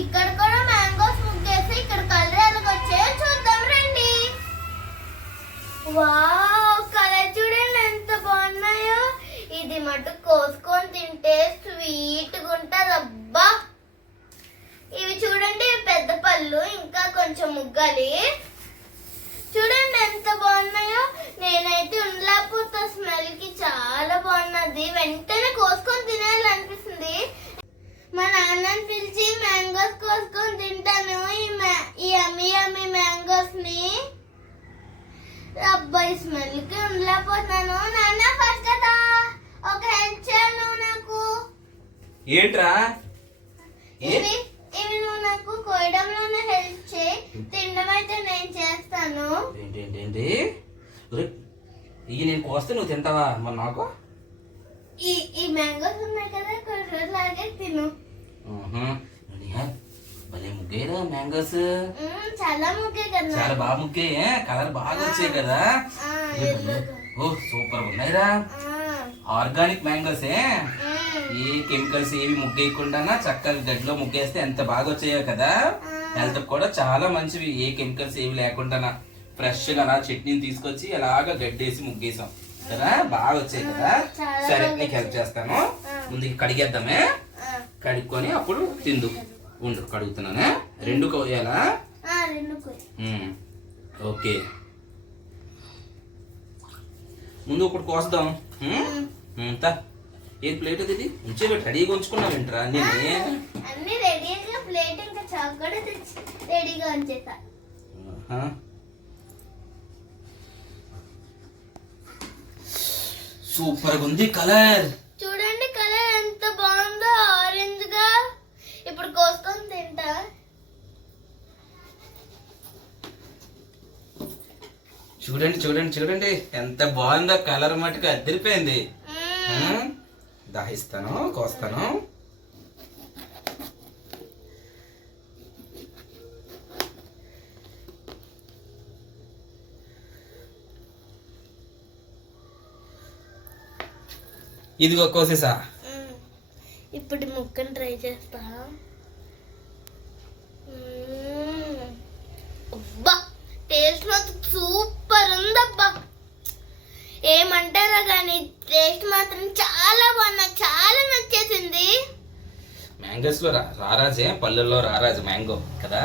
ఇక్కడ కూడా మ్యాంగోస్ ముగ్గేసి ఇక్కడ కలర్ ఎలా వచ్చాయో చూద్దాం రండి. వావ్ కలర్ చూడండి ఎంత బాగున్నాయో. ఇది మటు కోసుకొని తింటే స్వీట్ ఉంటది అబ్బా. ఇవి చూడండి పెద్ద పళ్ళు ఇంకా కొంచెం ముగ్గాలి. చూడండి ఎంత బాగున్నాయో. నేనైతే ఉండలేకపోతే స్మెల్కి చాలా బాగున్నది. వెంటనే కోసుకొని తినాలి అనిపిస్తుంది మా నాన్నని పిలిచి అబ్బాయి స్మెల్కి ఉండలేకపోతున్నాను నాన్న ఫస్ట్ కదా ఒక హెల్ప్ నాకు. ఏంట్రా? ఇవి ఇవి నువ్వు నాకు కోయడంలోనే హెల్ప్ చేయి. తినడం అయితే నేను చేస్తాను. ఏంటి ఏంటి ఇవి నేను కోస్తే నువ్వు తింటావా? మరి నాకు? ఈ ఈ మ్యాంగోస్ ఉన్నాయి కదా కొన్ని రోజులు ఆగే తిను భలే ముగ్గేరా మ్యాంగోస్. చాలా ముగ్గే కదా. చాలా బాగా ముగ్గే కలర్ బాగా వచ్చాయి కదా. ఓ సూపర్ ఉన్నాయిరా. ఆర్గానిక్ మ్యాంగోసే? ఏ కెమికల్స్ ఏవి ముగ్గేయకుండా చక్కగా గడ్డిలో ముగ్గేస్తే ఎంత బాగా వచ్చాయో కదా హెల్త్ కూడా చాలా మంచివి. ఏ కెమికల్స్ ఏవి లేకుండా ఫ్రెష్గా అలా చట్నీని తీసుకొచ్చి అలాగా గడ్డేసి ముగ్గేసాం. కదా? బాగా వచ్చాయి కదా సరే నీకు హెల్ప్ చేస్తాను. ముందు కడిగేద్దామే. కడుక్కొని అప్పుడు తిందు. ఉండు కడుగుతున్నానే. రెండు కోయాలా? ఓకే. ముందు ఒకటి కోస్తాం. ఉమ్? ఉమ్, తా. ఏం ప్లేట్ అది ఇది? ఉంచేబెట్టి రెడీగా ఉంచుకున్నావు ఏంట్రా? నేను. అన్ని రెడీగా ప్లేట్ ఇంకా చాక్ కూడా తెచ్చి రెడీగా ఉంచేస్తా సూపర్గా ఉంది కలర్ చూడండి కలర్ ఎంత బాగుందో ఆరెంజ్గా ఇప్పుడు కోసుకొని తింటా చూడండి చూడండి చూడండి. ఎంత బాగుందో కలర్ మటుకు అద్దరిపోయింది దాహిస్తాను కోస్తాను. ఇదిగో కోసేసా. ఇప్పుడు ముక్కను ట్రై చేస్తా మ్మ్. అబ్బా టేస్ట్ మాత్రం సూపర్ ఉందబ్బా ఏమంటారా కానీ టేస్ట్ మాత్రం చాలా బాగున్నా చాలా నచ్చేసింది మ్యాంగోస్లో రారాజే పల్లెల్లో రారాజు మ్యాంగో కదా?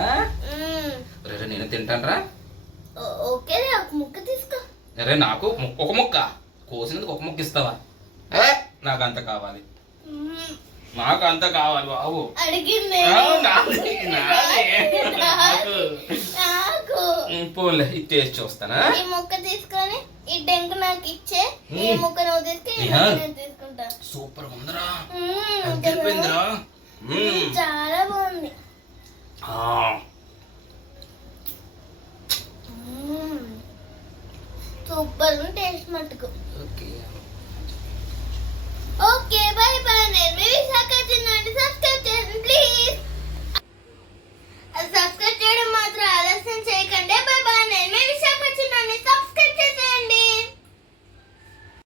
మ్మ్. రే నేను తింటానరా. ఓ- ఓకేలే ఒక ముక్క తీసుకో. అరే నాకు ఒక ముక్క? కోసినందుకు ఒక ముక్క ఇస్తావా? నాకు అంత కావాలి. నాకు అంత కావాలి బాబు. పోన్లే ఇది టేస్ట్ చూస్తానా? ఈ ముక్క తీసుకొని ఈ డెంక్ నాకు ఇచ్చే ఈ. ముక్క నువ్వు సూపర్ ఉందిరా. చాలా బాగుంది. సూపర్ టేస్ట్ మటుకు